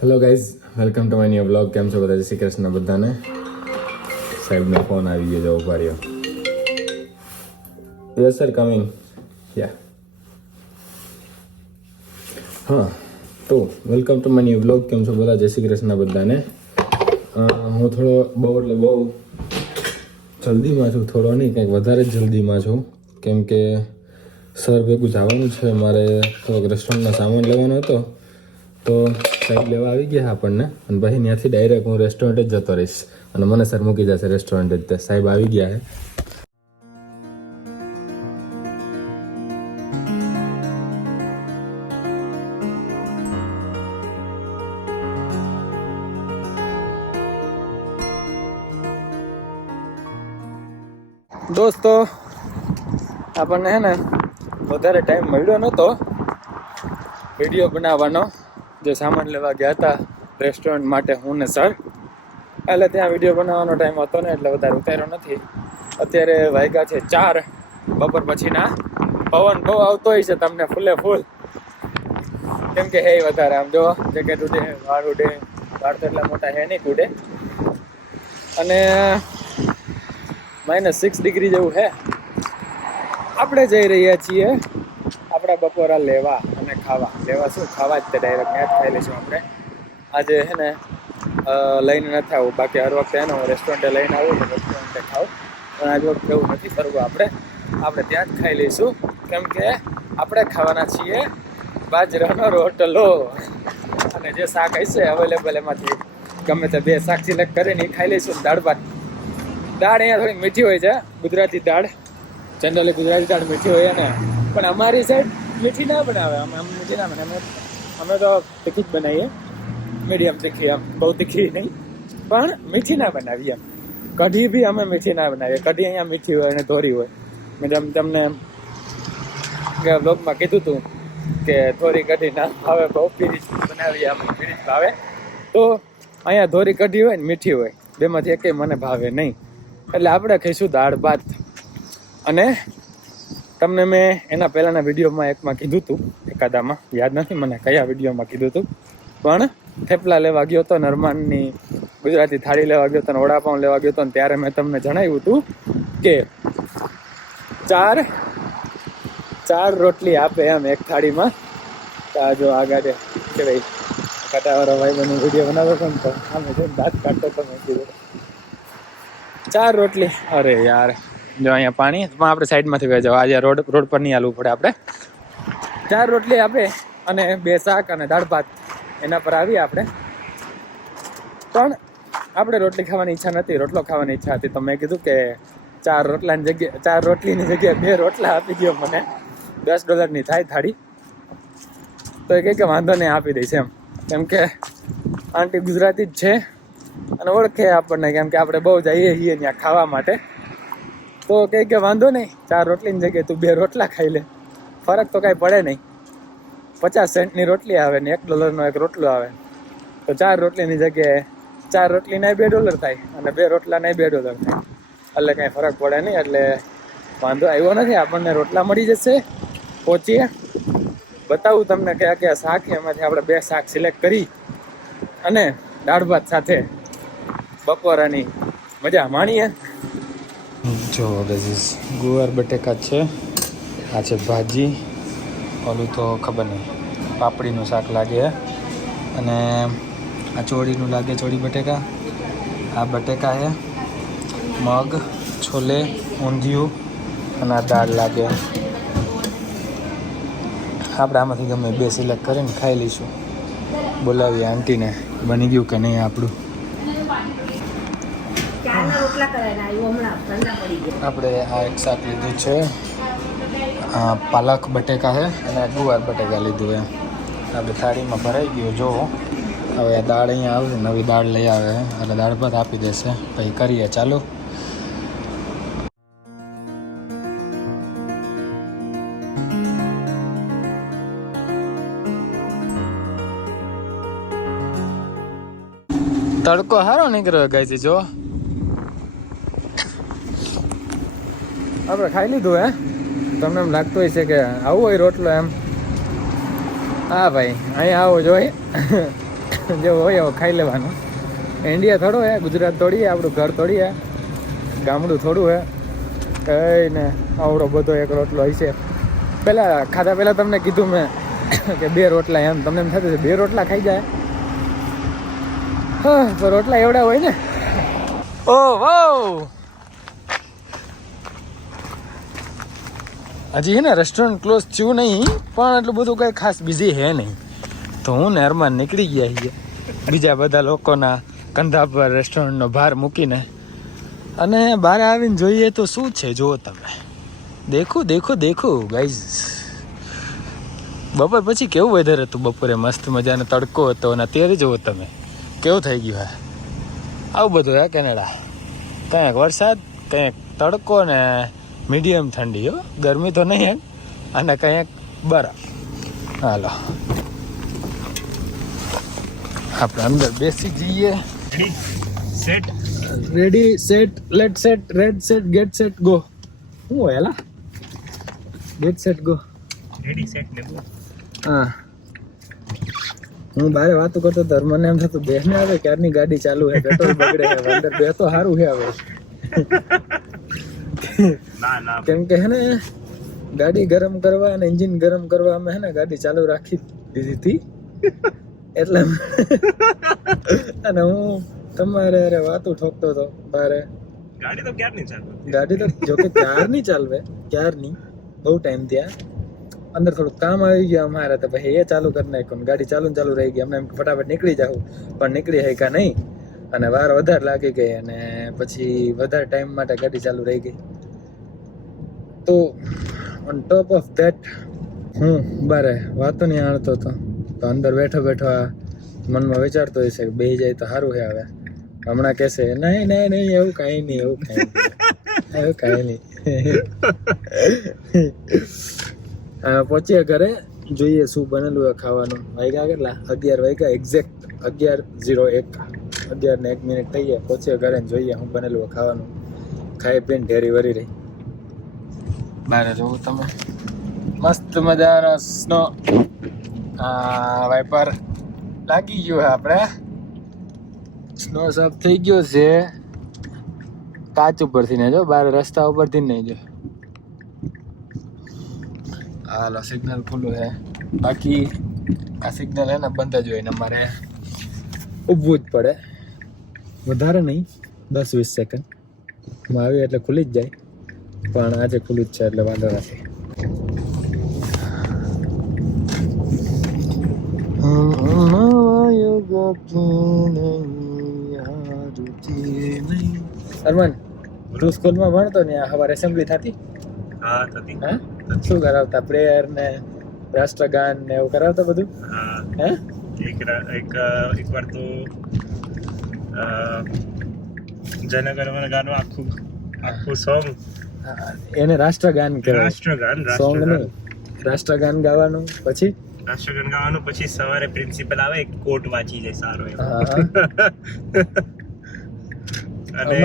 Hello guys, welcome to my new blog. કેમ છો બધા? જય શ્રી કૃષ્ણ બધાને. સાહેબનો ફોન આવી ગયો, જો ઉભા રહ્યો. Yes sir, coming. યા હા, તો welcome to my new blog. કેમ છો બધા? જય શ્રી કૃષ્ણ બધાને. હું થોડો બહુ જલ્દીમાં છું, થોડો નહીં, કંઈક વધારે જ જલ્દીમાં છું. કેમ કે સર ભેગું જવાનું છે મારે, થોડોક રેસ્ટોરન્ટનો સામાન લેવાનો હતો. તો સાહેબ લેવા આવી ગયા આપણને, અને પછી ત્યાંથી ડાયરેક્ટ હું રેસ્ટોરન્ટ જ જતો રહીશ, અને મને સર મૂકી જશે રેસ્ટોરન્ટ જ. સાહેબ આવી ગયા છે. દોસ્તો, આપણને હે ને વધારે ટાઈમ મળ્યો નહોતો વિડીયો બનાવવાનો. જે સામાન લેવા ગયા હતા રેસ્ટોરન્ટ માટે, હું ને સર, એટલે ત્યાં વિડીયો બનાવવાનો ટાઈમ હતો ને, એટલે વધારે ઉતાર્યો નથી. અત્યારે વાગ્યા છે 4 બપોર પછીના. પવન બહુ આવતો હોય છે તમને ફૂલે ફૂલ, કેમ કે હે વધારે. આમ જો જેકેટ ઉડે, વાળ ઉડે, વાળ તો એટલા મોટા હે નહીં ઉડે, અને -6 ડિગ્રી જેવું છે. આપણે જઈ રહ્યા છીએ આપણા બપોરા લેવા અને ખાવા. લેવા શું, ખાવા જ તે ડાયરેક્ટ ત્યાં જ ખાઈ લઈશું આપણે. આજે છે ને લઈને નથી આવું, બાકી હર વખતે હું રેસ્ટોરન્ટે લઈને આવું ને રેસ્ટોરન્ટે ખાવું, પણ આજ વખતે એવું નથી કરવું. આપણે ત્યાં જ ખાઈ લઈશું, કેમ કે આપણે ખાવાના છીએ બાજરાનો રોટલો. અને જે શાક હશે અવેલેબલ એમાંથી ગમે તે 2 શાક સિલેક્ટ કરીને ખાઈ લઈશું. દાળ ભાત. દાળ અહીંયા થોડી મીઠી હોય છે, ગુજરાતી દાળ. જનરલી ગુજરાતી દાળ મીઠી હોય ને, પણ અમારી સાઈડ મીઠી ના બનાવે. અમે મીઠી ના બનાવે, અમે તો તીખી જ બનાવીએ, મીડિયમ તીખી. આમ બહુ તીખી નહીં, પણ મીઠી ના બનાવીએ. કઢી બી અમે મીઠી ના બનાવીએ. કઢી અહીંયા મીઠી હોય અને ધોરી હોય. મેં તમને બ્લોગમાં કીધું હતું કે ધોરી કઢી ના ભાવે, બહુ પીરી બનાવીએ અમે, પીરી ભાવે. તો અહીંયા ધોરી કઢી હોય ને મીઠી હોય, બેમાંથી એકેય મને ભાવે નહીં. એટલે આપણે ખાઈશું દાળ ભાત. અને તમને મેં એના પહેલાંના વિડીયોમાં એકમાં કીધું હતું, એકાદામાં, યાદ નથી મને કયા વિડીયોમાં કીધું હતું, પણ થેપલા લેવા ગયો હતો, નરમાનની ગુજરાતી થાળી લેવા ગયો હતો, અને વડાપાઉં લેવા ગયો હતો, ને ત્યારે મેં તમને જણાવ્યું હતું કે ચાર રોટલી આપે એમ એક થાળીમાં. તો આ જો આગળ કે ભાઈ કાંટાવાળો ભાઈ બનો વિડીયો બનાવો છો ને, તો આમે જો દાંત કાઢતો તો મેં કીધું 4 રોટલી. અરે યાર, જો અહીંયા પાણી, પણ આપણે સાઈડમાંથી વહી જાવ. આજે રોડ પર નહીં હાલવું પડે આપણે. 4 રોટલી આપે અને 2 શાક અને દાળ ભાત, એના પર આવીએ આપણે. પણ આપણે રોટલી ખાવાની ઈચ્છા નથી, રોટલો ખાવાની ઈચ્છા હતી. તો મેં કીધું કે 4 રોટલીની જગ્યાએ 2 રોટલા આપી દો મને. $10 થાય થાળી. તો એ કહે કે વાંધો નહીં, આપી દઈશ એમ. કેમ કે આંટી ગુજરાતી જ છે અને ઓળખે આપણને, કેમ કે આપણે બહુ જઈએ છીએ ત્યાં ખાવા માટે. તો કહે કે વાંધો નહીં, 4 રોટલીની જગ્યાએ તું 2 રોટલા ખાઈ લે, ફરક તો કાંઈ પડે નહીં. 50 સેન્ટની રોટલી આવે ને $1નો એક રોટલો આવે. તો 4 રોટલીની જગ્યાએ 4 રોટલીના $2 થાય, અને 2 રોટલાના $2 થાય, એટલે કાંઈ ફરક પડે નહીં. એટલે વાંધો આવ્યો નથી, આપણને રોટલા મળી જશે. પહોંચીએ, બતાવું તમને કયા કયા શાક, એમાંથી આપણે 2 શાક સિલેક્ટ કરી અને દાળ ભાત સાથે બપોરાની મજા માણીએ. જો ગુવાર બટેકા છે, આ છે ભાજી, ઓલું તો ખબર નહીં, પાપડીનું શાક લાગે, અને આ ચોળીનું લાગે, ચોળી બટેકા. આ બટેકા છે, મગ, છોલે, ઊંધિયું, અને આ દાળ લાગે. આપણે આમાંથી ગમે 2 સિલેક્ટ કરીને ખાઈ લઈશું. બોલાવીએ આંટીને, બની ગયું કે નહીં આપણું. આપણે આ એક શાક લીધું છે, પાલક બટેકા છે, અને ગુવાર બટેકા લીધું છે. આપણે થાળીમાં ભરાઈ ગયું. જો હવે દાળ અહીંયા આવશે, નવી દાળ લઈ આવે, એટલે દાળ ભાત આપી દેશે. પછી કરીએ ચાલુ. તડકો સારો નીકળ્યો ગાય. જો આપણે ખાઈ લીધું. તમને એમ લાગતું હોય છે કે આવું હોય રોટલો એમ? હા ભાઈ, અહીંયા આવો જોઈએ. જેવો હોય એવો ખાઈ લેવાનું. ઇન્ડિયા થોડું હે, ગુજરાત થોડી હે, આપણું ઘર થોડી હે, ગામડું થોડું હે. કઈ ને આવડો બધો એક રોટલો હોય છે. પહેલાં ખાધા પહેલાં તમને કીધું મેં કે 2 રોટલા, એમ તમને એમ થતું 2 રોટલા ખાઈ જાય. હા, તો રોટલા એવડા હોય ને. ઓ વાવ, હજી હે ને રેસ્ટોરન્ટ ક્લોઝ થયું નહીં, પણ એટલું બધું કંઈ ખાસ બિઝી હે નહીં. તો હું ને અરમાન નીકળી ગયા છીએ બીજા બધા લોકોના કંધા પર રેસ્ટોરન્ટનો ભાર મૂકીને, અને બહાર આવીને જોઈએ તો શું છે જુઓ તમે. દેખો ગાઈઝ. બપોર પછી કેવું વેધર હતું, બપોરે મસ્ત મજાનો તડકો હતો, અને અત્યારે જુઓ તમે કેવું થઈ ગયું હે. આવું બધું હે કેનેડા. કંઈક વરસાદ, કંઈક તડકો ને મીડિયમ ઠંડી. હો, ગરમી તો નહીં, અને કંઈક બરફ. હાલો આપણે અંદર બેસી જઈએ. Ready set let set red set get set go. શું હોય એલા? Get set go, ready set ને ગો. હા, હું બારે વાતો કરતો તો મને એમ થતું બેસને આવે ક્યારની ગાડી ચાલુ હે, પેટ્રોલ બગડે હે, અંદર બે તો સારું છે હવે. ના કેમ કે હે ને ગાડી ગરમ કરવા અને એન્જિન ગરમ કરવા અમે હે ને ગાડી ચાલુ રાખી દીધી હતી એટલે અને હું તમારે અરે વાતો ઠોકતો હતો બારે. ગાડી તો ક્યારની ચાલવે, ગાડી તો જો કે ક્યારની ચાલવે, ક્યારની બહુ ટાઈમ ત્યાં. અંદર થોડું કામ આવી ગયું અમારે, તો પછી એ ચાલુ કરી નાખ્યું, ગાડી ચાલુ રહી ગઈ. અમને એમ ફટાફટ નીકળી જાઉં, પણ નીકળી શક્યા નહીં, અને વાર વધારે લાગી ગઈ, અને પછી વધારે ટાઈમ માટે ગાડી ચાલુ રહી ગઈ. તો ઓન ટોપ ઓફ ધેટ હું બારે વાતો નહીં આણતો હતો, તો અંદર બેઠો આ મનમાં વિચારતો હોય છે કે બેસી જાય તો સારું છે. હવે હમણાં કહેશે નહીં એવું કાંઈ નહીં. પહોંચ્યા ઘરે, જોઈએ શું બનેલું હોય ખાવાનું. વાગ્યા કેટલા? 11 વાગ્યા એક્ઝેક્ટ. 11:01 થઈ ગયા. પહોંચ્યા ઘરે, જોઈએ શું બનેલું હોય ખાવાનું. ખાઈ પીને ઢેરી વરી રહી. બહાર જોવું તમે મસ્ત મજાનો સ્નો વાઇપર લાગી ગયો. આપણે સ્નો સાફ થઈ ગયો છે કાચ ઉપરથી, ને જો બહાર રસ્તા ઉપરથી નહીં જો. હાલો સિગ્નલ ખુલ્લું છે, બાકી આ સિગ્નલ હે ને બંધ જ હોય ને અમારે ઊભું જ પડે. વધારે નહીં, 10-20 સેકન્ડ આવી એટલે ખુલી જ જાય, પણ આજે ખુલ્લું જ છે એટલે વાંધો નથી. અરમાન, તું સ્કૂલમાં ભણતો ને સવારે એસેમ્બલી થતી? હા થતી. હા, શું કરાવતા? પ્રેયર ને રાષ્ટ્રગાન ને એવું કરાવતા બધું? હે એક વાર તો જનગણમન ગાનું આખું સોંગ, એને રાષ્ટ્રગાન કહેવાય. સોંગ નહીં, રાષ્ટ્રગાન ગાવાનું. પછી રાષ્ટ્રગાન ગાવાનું પછી સવારે પ્રિન્સિપલ આવે, કોટ વાંચી જાય સારો એવો. અને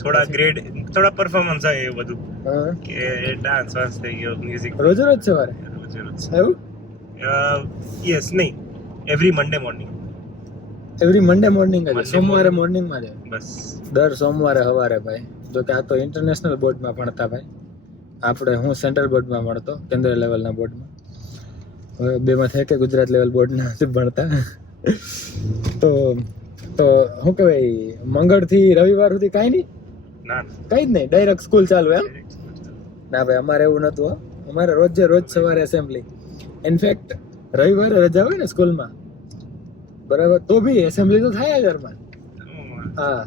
થોડા પરફોર્મન્સ હોય એ બધું, કે ડાન્સ વાન્સ થઈ ગયો, મ્યુઝિક રોજ સવારે. એવું? યસ, નહીં, એવરી મંડે મોર્નિંગ જ. સોમવારે મોર્નિંગમાં જ બસ, દર સોમવારે સવારે ભાઈ. જો કે આ તો ઇન્ટરનેશનલ બોર્ડમાં ભણતા ભાઈ, આપણે હું સેન્ટ્રલ બોર્ડમાં ભણતો, કેન્દ્રીય લેવલના બોર્ડમાં. હવે બેમાંથી કે ગુજરાત લેવલ બોર્ડના ભણતા. તો શું કહેવાય, મંગળથી રવિવાર સુધી કાંઈ નહીં, કંઈ જ નહીં, ડાયરેક્ટ સ્કૂલ ચાલુ એમ? ના ભાઈ, અમારે એવું નહોતું. અમારે રોજ સવારે એસેમ્બલી. ઇનફેક્ટ રવિવારે રજા હોય ને સ્કૂલમાં, બરાબર, તો બી એસેમ્બલી તો થાય જ ઘરમાં. હા,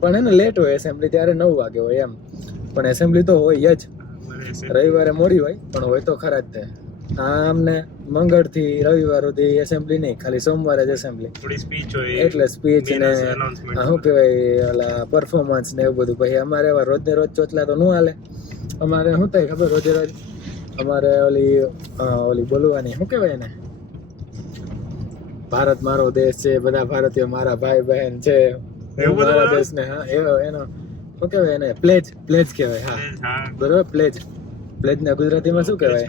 પણ એને લેટ હોય એસેમ્બલી, ત્યારે 9 વાગે હોય એમ, પણ એસેમ્બલી તો હોય જ. રવિવારે મોડી હોય, પણ હોય તો ખરા જ તે. આમને મંગળથી રવિવાર સુધી એસેમ્બલી નહીં, ખાલી સોમવારે જ એસેમ્બલી. એટલે સ્પીચ ને શું કહેવાય, ઓલા પરફોર્મન્સ ને એવું બધું. પછી અમારે એવા રોજને રોજ ચોચલા તો ન હાલે. અમારે શું થાય ખબર? રોજ અમારે ઓલી બોલવાની, શું કહેવાય ને, ભારત મારો દેશ છે, બધા ભારતીય મારા ભાઈ બહેન છે, મારા દેશ ને. હા, એનો શું કહેવાય એને? પ્લેજ કહેવાય. હા બરોબર, પ્લેજ ને ગુજરાતીમાં શું કહેવાય?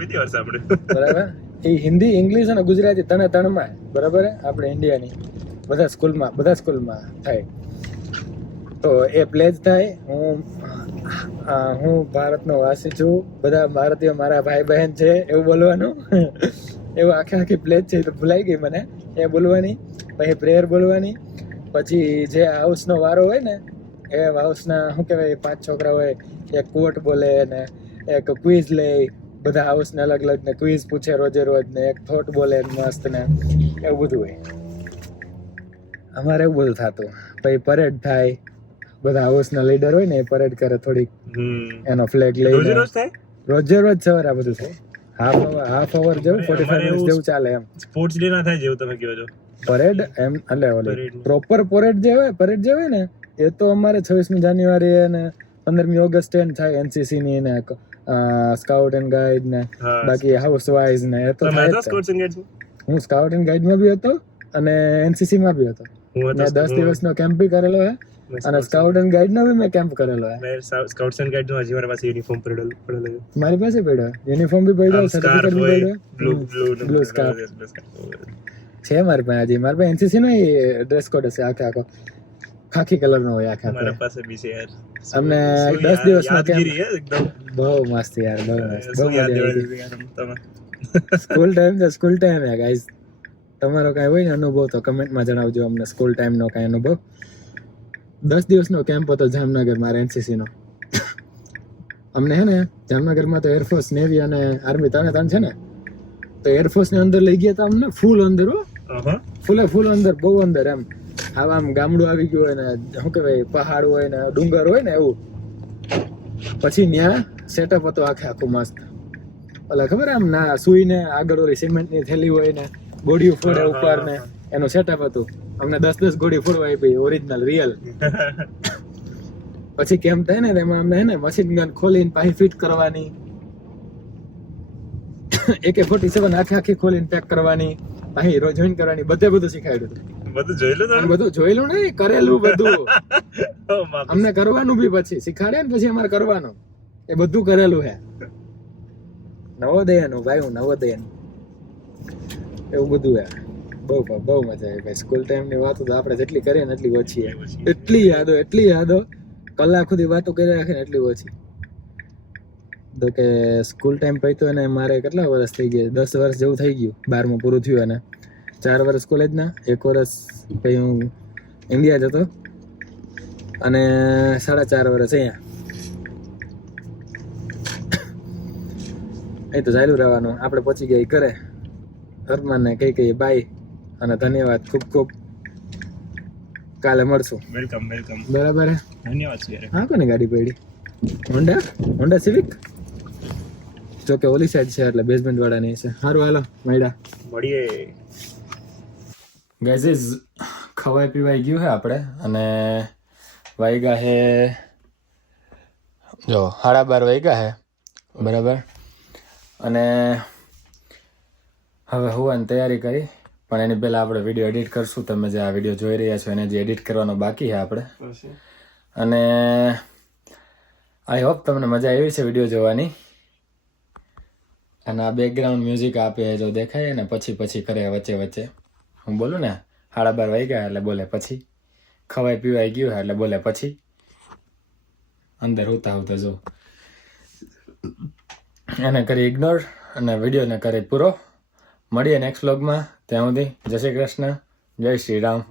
બરાબર, એ હિન્દી, ઇંગ્લિશ અને ગુજરાતી ત્રણમાં, બરાબર. આપણે ઇન્ડિયાની બધા સ્કૂલમાં થાય. તો એ પ્લેજ થાય. હું ભારતનો વાસી છું, બધા ભારતીય મારા ભાઈ બહેન છે એવું બોલવાનું. એવું આખી પ્લેજ છે તો ભૂલાઈ ગઈ મને એ બોલવાની. પછી પ્રેયર બોલવાની. પછી જે હાઉસનો વારો હોય ને એ હાઉસના શું કહેવાય 5 છોકરા હોય, એક કોટ બોલે ને એક ક્વિઝ લે, બધા હાઉસને અલગ અલગ ને ક્વિઝ પૂછે રોજે રોજ ને એક થોટ બોલે મસ્ત ને એવું બધું હોય. અમારે એવું બધું થતું. પછી પરેડ થાય, બધા હાઉસના લીડર હોય ને એ પરેડ કરે થોડીક, એનો ફ્લેગ લઈને રોજે રોજ સવારે આ બધું થાય. હાફ અવર જેવું 45 મિનિટ જેવું ચાલે એમ. સ્પોર્ટ્સ ડે ના થાય જેવું તમે કહો છો પરેડ એમ, એટલે ઓલી પ્રોપર પરેડ જે હોય ને એ તો અમારે 26મી જાન્યુઆરી અને 15મી ઓગસ્ટ એ થાય. એનસીસી ની ને સ્કાઉટ એન્ડ ગાઈડ ને બાકી હાઉસ વાઇઝ ને એ તો થાય. હું સ્કાઉટ એન્ડ ગાઈડ માં બી હતો અને એનસીસી માં બી હતો. મેં 10 દિવસનો કેમ્પ બી કરેલો હે અને સ્કાઉટ એન્ડ ગાઈડ નો બી મેં કેમ્પ કરેલો હે. મેં સ્કાઉટ્સ એન્ડ ગાઈડ નો હજી મારી પાસે યુનિફોર્મ પડેલો મારી પાસે પડ્યો, યુનિફોર્મ બી પડ્યો, સર્ટિફિકેટ બી પડ્યો, બ્લુ સ્કાર્ફ છે મારી પાસે. હજી મારી પાસે એનસીસી નો ડ્રેસ કોડ હશે આખો ખાખી કલર નો હોય આખા. મારા પાસે બી છે યાર. અમને 10 દિવસનો કેમ્પ બહુ મસ્ત યાર, બહુ મસ્ત, બહુ મજા આવી. School time hey guys. તમારો કાંઈ હોય ને અનુભવ તો કમેન્ટમાં જણાવજો અમને. સ્કૂલ ટાઈમનો કાંઈ અનુભવ. 10 દિવસનો કેમ્પ હતો જામનગર મારા એનસીસી નો. અમને હે ને જામનગરમાં તો એરફોર્સ, નેવી અને આર્મી ત્રણે છે ને, તો એરફોર્સ ની અંદર લઈ ગયા હતા અમને. ફૂલ અંદર હો, ફૂલ અંદર, બહુ અંદર એમ. આમ ગામડું આવી ગયું હોય ને શું કહેવાય પહાડ હોય ને ડુંગર હોય ને એવું. પછી ત્યાં સેટઅપ હતો આખું મસ્ત. ઓલા ખબર આમ ના સુઈને આગળ ઓલી સિમેન્ટની થેલી હોય ને ગોળીઓ ફોડે ઉપર ને એનું સેટઅપ હતું. અમને 10 ગોળી ફોડવા આપી, ઓરિજિનલ રિયલ. પછી કેમ થાય ને એમાં અમને હે ને મશીન ગન ખોલીને પાછી ફિટ કરવાની, AK-47 આખી ખોલીને પેક કરવાની, પાછી જોઈન કરવાની, બધું શીખાડ્યું હતું. બધું જોયેલું નહીં, કરેલું બધું. અમને કરવાનું બી પછી શીખાડે ને પછી અમારે કરવાનું, એ બધું કરેલું હે. નવોદયનું ભાઈ, હું નવોદયનું એવું બધું હે. બહુ મજા આવી ભાઈ. સ્કૂલ ટાઈમ ની વાતો તો આપણે જેટલી કરીએ ને એટલી ઓછી. એટલી યાદો કલાક સુધી વાતો કરી રાખે ને એટલી ઓછી. તો કે સ્કૂલ ટાઈમ પૈતો એને મારે કેટલા વર્ષ થઈ ગયા? 10 વર્ષ જેવું થઈ ગયું. 12મું પૂરું થયું અને 4 વર્ષ કોલેજના, 1 વર્ષ પછી હું ઇન્ડિયા જતો અને 4.5 વર્ષ અહીંયા. અહીં તો ચાલ્યું રહેવાનું. આપણે પહોંચી ગયા ઘરે. હરમાનને કહીએ બાય અને ધન્યવાદ ખૂબ. કાલે મળશું. વેલકમ. બરાબર હે, ધન્યવાદ સર. હા, કોની ગાડી પડી? Honda civic. જો કે ઓલી સાઈડ છે એટલે બેઝમેન્ટ વાળાની છે. સારું, હાલો મળીએ. ગાઈઝ ખવાઈ પીવાઈ ગયું છે આપણે અને વાગ્યા છે જો 12:30 વાગ્યા છે બરાબર. અને હવે હોવાની તૈયારી કરી, પણ એની પહેલાં આપણે વિડીયો એડિટ કરશું. તમે જે આ વિડીયો જોઈ રહ્યા છો એને જે એડિટ કરવાનો બાકી છે આપણે. અને આઈ હોપ તમને મજા આવી છે વિડીયો જોવાની. અને આ બેકગ્રાઉન્ડ મ્યુઝિક આપે જો દેખાય ને પછી કરે વચ્ચે હું બોલું ને 12:30 વાગ્યા એટલે બોલે પછી, ખવાઈ પીવાઈ ગયું એટલે બોલે પછી, અંદર હોતા જો એને કરી ઇગ્નોર અને વિડીયોને કરી પૂરો. મળીએ નેક્સ્ટ વ્લોગમાં. ત્યાં સુધી જય શ્રી કૃષ્ણ, જય શ્રી રામ.